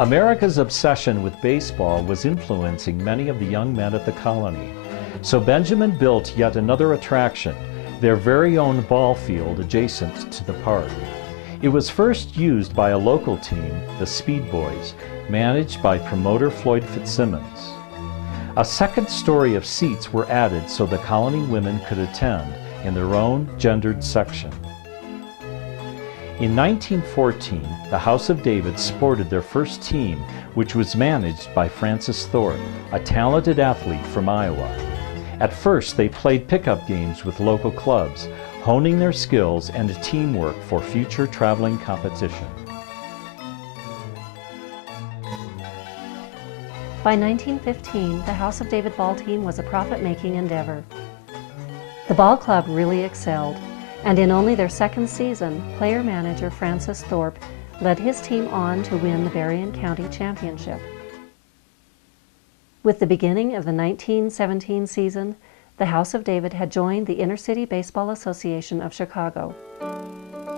America's obsession with baseball was influencing many of the young men at the colony. So Benjamin built yet another attraction, their very own ball field adjacent to the park. It was first used by a local team, the Speed Boys, managed by promoter Floyd Fitzsimmons. A second story of seats were added so the colony women could attend in their own gendered section. In 1914, the House of David sported their first team, which was managed by Francis Thorpe, a talented athlete from Iowa. At first, they played pickup games with local clubs, honing their skills and teamwork for future traveling competition. By 1915, the House of David ball team was a profit-making endeavor. The ball club really excelled, and in only their second season, player-manager Francis Thorpe led his team on to win the Berrien County Championship. With the beginning of the 1917 season, the House of David had joined the Intercity Baseball Association of Chicago.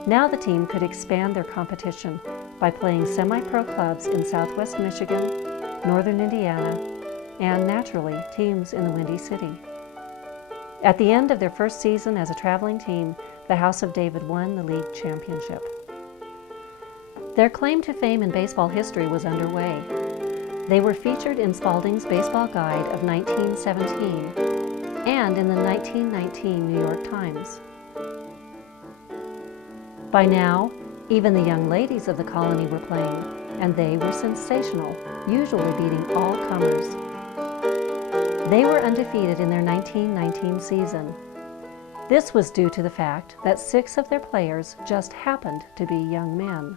Now the team could expand their competition by playing semi-pro clubs in Southwest Michigan, Northern Indiana, and naturally, teams in the Windy City. At the end of their first season as a traveling team, the House of David won the league championship. Their claim to fame in baseball history was underway. They were featured in Spalding's Baseball Guide of 1917 and in the 1919 New York Times. By now, even the young ladies of the colony were playing, and they were sensational, usually beating all comers. They were undefeated in their 1919 season. This was due to the fact that 6 of their players just happened to be young men.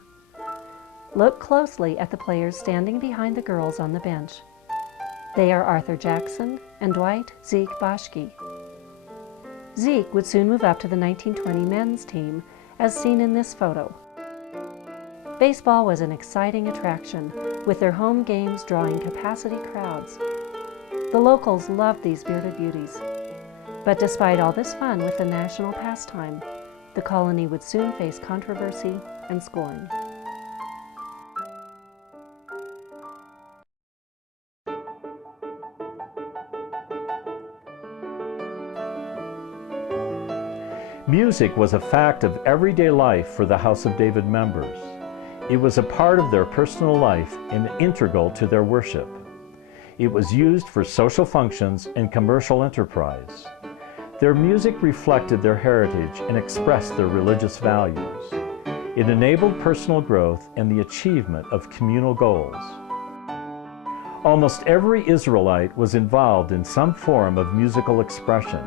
Look closely at the players standing behind the girls on the bench. They are Arthur Jackson and Dwight Zeke Boschke. Zeke would soon move up to the 1920 men's team, as seen in this photo. Baseball was an exciting attraction, with their home games drawing capacity crowds. The locals loved these bearded beauties. But despite all this fun with the national pastime, the colony would soon face controversy and scorn. Music was a fact of everyday life for the House of David members. It was a part of their personal life and integral to their worship. It was used for social functions and commercial enterprise. Their music reflected their heritage and expressed their religious values. It enabled personal growth and the achievement of communal goals. Almost every Israelite was involved in some form of musical expression.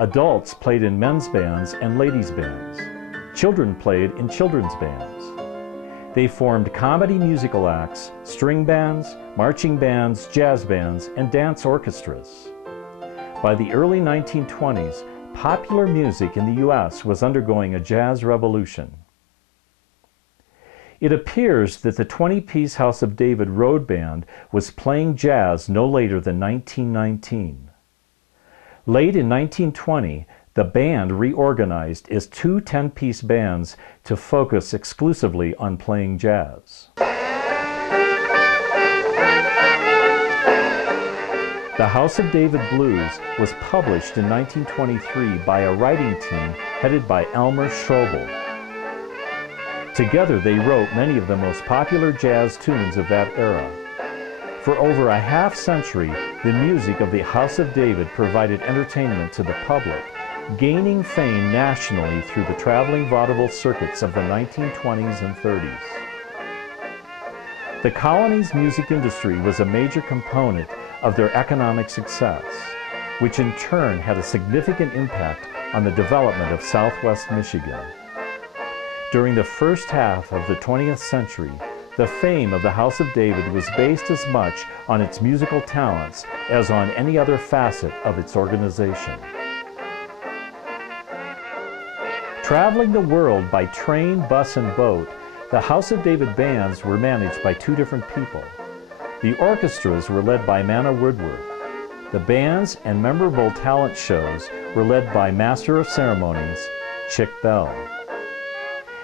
Adults played in men's bands and ladies' bands. Children played in children's bands. They formed comedy musical acts, string bands, marching bands, jazz bands, and dance orchestras. By the early 1920s, popular music in the U.S. was undergoing a jazz revolution. It appears that the 20-piece House of David Road Band was playing jazz no later than 1919. Late in 1920, the band reorganized as 2 10-piece bands to focus exclusively on playing jazz. The House of David Blues was published in 1923 by a writing team headed by Elmer Schroebel. Together they wrote many of the most popular jazz tunes of that era. For over a half-century, the music of the House of David provided entertainment to the public, gaining fame nationally through the traveling vaudeville circuits of the 1920s and 30s. The colony's music industry was a major component of their economic success, which in turn had a significant impact on the development of Southwest Michigan. During the first half of the 20th century, the fame of the House of David was based as much on its musical talents as on any other facet of its organization. Traveling the world by train, bus, and boat, the House of David bands were managed by 2 different people. The orchestras were led by Manna Woodworth. The bands and memorable talent shows were led by Master of Ceremonies, Chick Bell.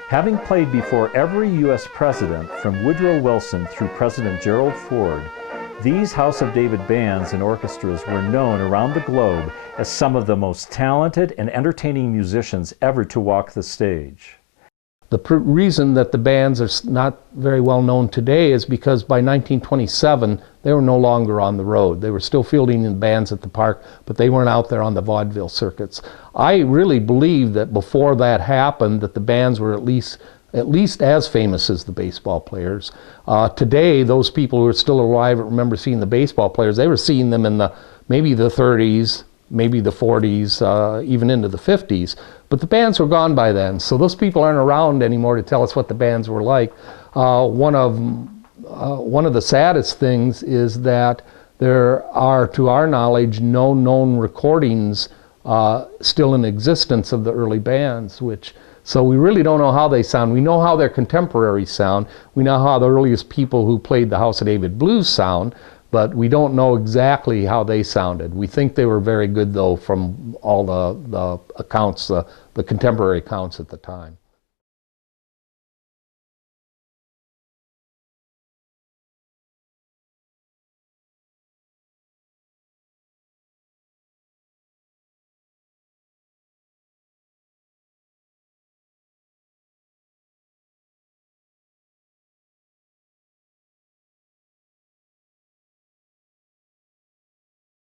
Having played before every U.S. president from Woodrow Wilson through President Gerald Ford, these House of David bands and orchestras were known around the globe as some of the most talented and entertaining musicians ever to walk the stage. The reason that the bands are not very well known today is because by 1927 they were no longer on the road. They were still fielding in bands at the park, but they weren't out there on the vaudeville circuits. I really believe that before that happened that the bands were at least as famous as the baseball players. Today, those people who are still alive remember seeing the baseball players. They were seeing them in maybe the 30s, maybe the 40s, even into the 50s. But the bands were gone by then, so those people aren't around anymore to tell us what the bands were like. One of the saddest things is that there are, to our knowledge, no known recordings still in existence of the early bands, so we really don't know how they sound. We know how their contemporaries sound. We know how the earliest people who played the House of David blues sound, but we don't know exactly how they sounded. We think they were very good, though, from all the accounts, the contemporary accounts at the time.